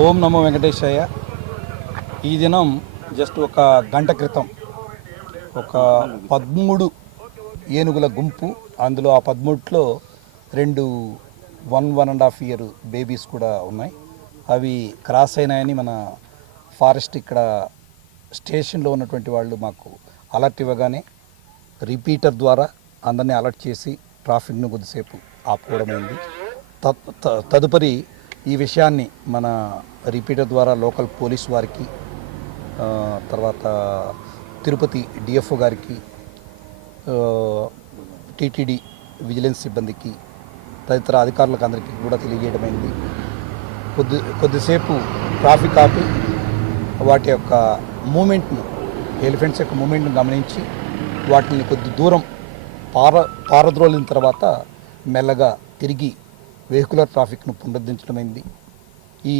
ఓం నమో వెంకటేశయ్య ఈ దినం జస్ట్ ఒక గంట క్రితం ఒక పదమూడు ఏనుగుల గుంపు అందులో ఆ పదమూడులో రెండు one one and half year babies కూడా ఉన్నాయి. అవి క్రాస్ అయినాయని మన ఫారెస్ట్ ఇక్కడ స్టేషన్లో ఉన్నటువంటి వాళ్ళు మాకు అలర్ట్ ఇవ్వగానే రిపీటర్ ద్వారా అందరినీ అలర్ట్ చేసి ట్రాఫిక్ను కొద్దిసేపు ఆపుకోవడమైంది. తదుపరి ఈ విషయాన్ని మన రిపీటర్ ద్వారా లోకల్ పోలీస్ వారికి తర్వాత తిరుపతి డిఎఫ్ఓ గారికి టీటీడీ విజిలెన్స్ సిబ్బందికి తదితర అధికారులకు అందరికీ కూడా తెలియజేయడమైంది. కొద్ది కొద్దిసేపు ట్రాఫిక్ ఆపి వాటి యొక్క మూమెంట్ను ఎలిఫెంట్స్ యొక్క మూమెంట్ను గమనించి వాటిని కొద్ది దూరం పార పారద్రోలిన తర్వాత మెల్లగా తిరిగి వెహికులర్ ట్రాఫిక్ను పునరుద్ధరించడమైంది. ఈ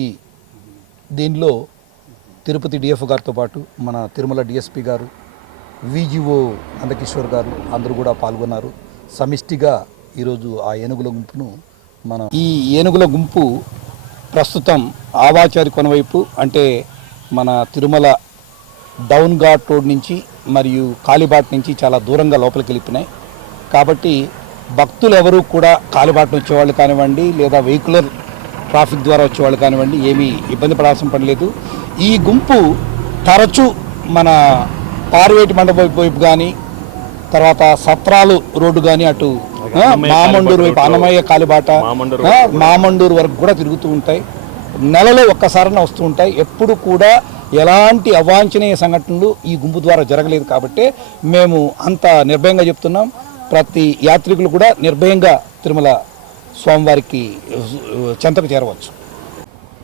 దీనిలో తిరుపతి డిఎఫ్ గారితో పాటు మన తిరుమల డిఎస్పి గారు విజిఓ నందకిషోర్ గారు అందరూ కూడా పాల్గొన్నారు. సమిష్టిగా ఈరోజు ఆ ఏనుగుల గుంపును మనం ఈ ఏనుగుల గుంపు ప్రస్తుతం ఆవాచారి కొనవైపు అంటే మన తిరుమల డౌన్ ఘాట్ రోడ్ నుంచి మరియు కాలిబాట్ నుంచి చాలా దూరంగా లోపలికి వెళ్ళిపోయినాయి. కాబట్టి భక్తులు ఎవరు కూడా కాలిబాట్ను వచ్చేవాళ్ళు కానివ్వండి లేదా వెహికులర్ ట్రాఫిక్ ద్వారా వచ్చేవాళ్ళు కానివ్వండి ఏమీ ఇబ్బంది పడాల్సిన పని లేదు. ఈ గుంపు తరచూ మన పార్వేటి మండపం వైపు కానీ తర్వాత సత్రాలు రోడ్డు కానీ అటు మామండూరు వైపు అన్నమయ్య కాలిబాట మామండూరు వరకు కూడా తిరుగుతూ ఉంటాయి. నెలలో ఒక్కసారైనా వస్తూ ఉంటాయి. ఎప్పుడు కూడా ఎలాంటి అవాంఛనీయ సంఘటనలు ఈ గుంపు ద్వారా జరగలేదు కాబట్టి మేము అంత నిర్భయంగా చెప్తున్నాం. ప్రతి యాత్రికులు కూడా నిర్భయంగా తిరుమల స్వామివారికి చెంతకు చేరవచ్చు.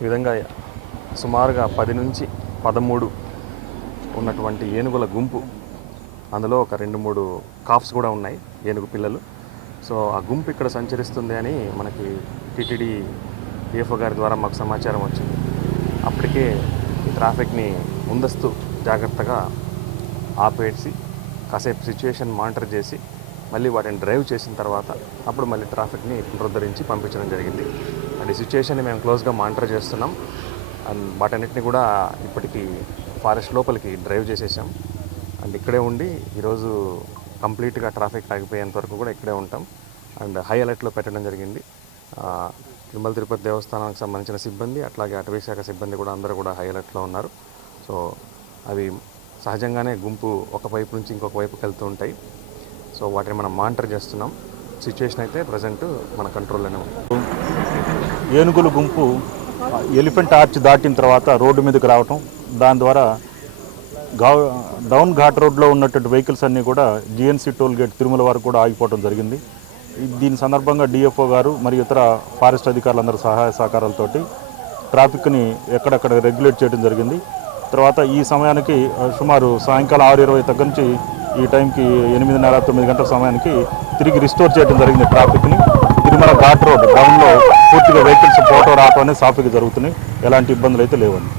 ఈ విధంగా సుమారుగా పది నుంచి పదమూడు ఉన్నటువంటి ఏనుగుల గుంపు అందులో ఒక రెండు మూడు కాఫ్స్ కూడా ఉన్నాయి ఏనుగు పిల్లలు. సో ఆ గుంపు ఇక్కడ సంచరిస్తుంది అని మనకి టీటీడీ డిఎఫ్ఓ గారి ద్వారా మాకు సమాచారం వచ్చింది. అప్పటికే ఈ ట్రాఫిక్ని ముందస్తు జాగ్రత్తగా ఆపేసి కాసేపు సిచ్యువేషన్ మానిటర్ చేసి మళ్ళీ వాటిని డ్రైవ్ చేసిన తర్వాత అప్పుడు మళ్ళీ ట్రాఫిక్ని పునరుద్ధరించి పంపించడం జరిగింది. అది సిచ్యువేషన్ని మేము క్లోజ్గా మానిటర్ చేస్తున్నాం. అండ్ వాటన్నిటిని కూడా ఇప్పటికీ ఫారెస్ట్ లోపలికి డ్రైవ్ చేసేసాం. అండ్ ఇక్కడే ఉండి ఈరోజు కంప్లీట్గా ట్రాఫిక్ ఆగిపోయేంత వరకు కూడా ఇక్కడే ఉంటాం. అండ్ హై అలర్ట్లో పెట్టడం జరిగింది. తిరుమల తిరుపతి దేవస్థానానికి సంబంధించిన సిబ్బంది అట్లాగే అటవీ శాఖ సిబ్బంది కూడా అందరూ కూడా హై అలర్ట్లో ఉన్నారు. సో అవి సహజంగానే గుంపు ఒక వైపు నుంచి ఇంకొక వైపుకి వెళ్తూ ఉంటాయి. సో వాటిని మనం మానిటర్ చేస్తున్నాం. సిచ్యువేషన్ అయితే ప్రజెంట్ మన కంట్రోల్లోనే ఉంది. ఏనుగుల గుంపు ఎలిఫెంట్ ఆర్చ్ దాటిన తర్వాత రోడ్డు మీదకి రావటం దాని ద్వారా గా డౌన్ ఘాట్ రోడ్లో ఉన్నటువంటి వెహికల్స్ అన్నీ కూడా జిఎన్సీ టోల్ గేట్ తిరుమల వరకు కూడా ఆగిపోవడం జరిగింది. దీని సందర్భంగా డిఎఫ్ఓ గారు మరియు ఇతర ఫారెస్ట్ అధికారులందరూ సహాయ సహకారాలతోటి ట్రాఫిక్ని ఎక్కడెక్కడ రెగ్యులేట్ చేయడం జరిగింది. తర్వాత ఈ సమయానికి సుమారు సాయంకాలం ఆరు ఇరవై దగ్గర నుంచి ఈ టైంకి ఎనిమిదిన్నర తొమ్మిది గంటల సమయానికి తిరిగి రిస్టోర్ చేయడం జరిగింది ట్రాఫిక్ని. తిరుమల ఘాట్ రోడ్ గ్రౌండ్లో పూర్తిగా వెహికల్స్ ఫోటో రావటం అనేది సాఫీగా జరుగుతున్నాయి. ఎలాంటి ఇబ్బందులు అయితే లేవండి.